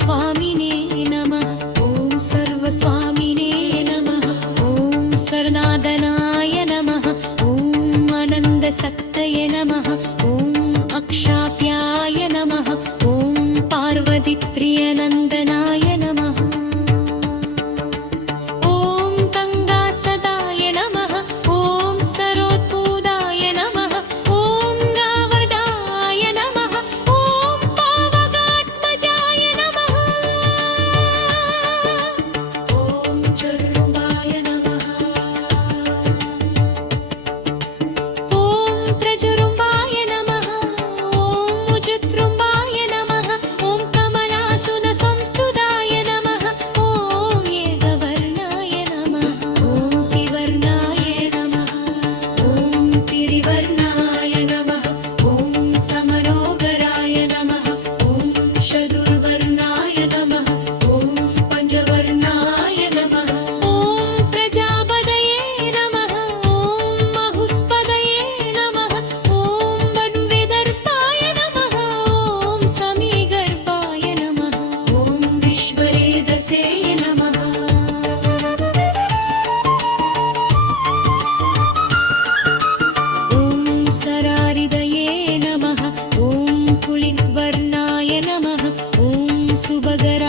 सर्वस्वामिने नमः। ॐ सर्वस्वामिने नमः। ॐ सर्नादनाय नमः। ॐ आनन्दसक्तये नमः। ॐ अक्षाप्याय नमः। ॐ पार्वतीप्रियनन्दनाय नमः। ॐ गङ्गासदाय नमः। ॐ सरोत्पूदाय नमः। ॐ गावर्धाय नमः। ॐ पावकात्मजाय नमः। ॐ चरुम्बाय नमः। ॐ प्रजुरुम्बाय नमः। ॐ उजुत्रुम्बाय नमः। ॐ कमलासुनसंस्तुताय नमः। ॐ येगवर्णाय नमः। ॐ त्रिवर्णाय नमः। ॐ तिरिवर्णाय नमः। ॐ समरोगराय नमः। ॐ शतुर्वर्णाय नमः। ॐ पञ्चवर्णाय नमः। ॐ प्रजापतये नमः। ॐ महुस्पदये नमः। ॐ वन्विदर्पाय नमः। ॐ समीगर्भाय नमः। ॐ विश्वरेदसे नमः। ॐ सरारिदये नमः। ॐ पुलितवर्णाय नमः। ॐ सुभगर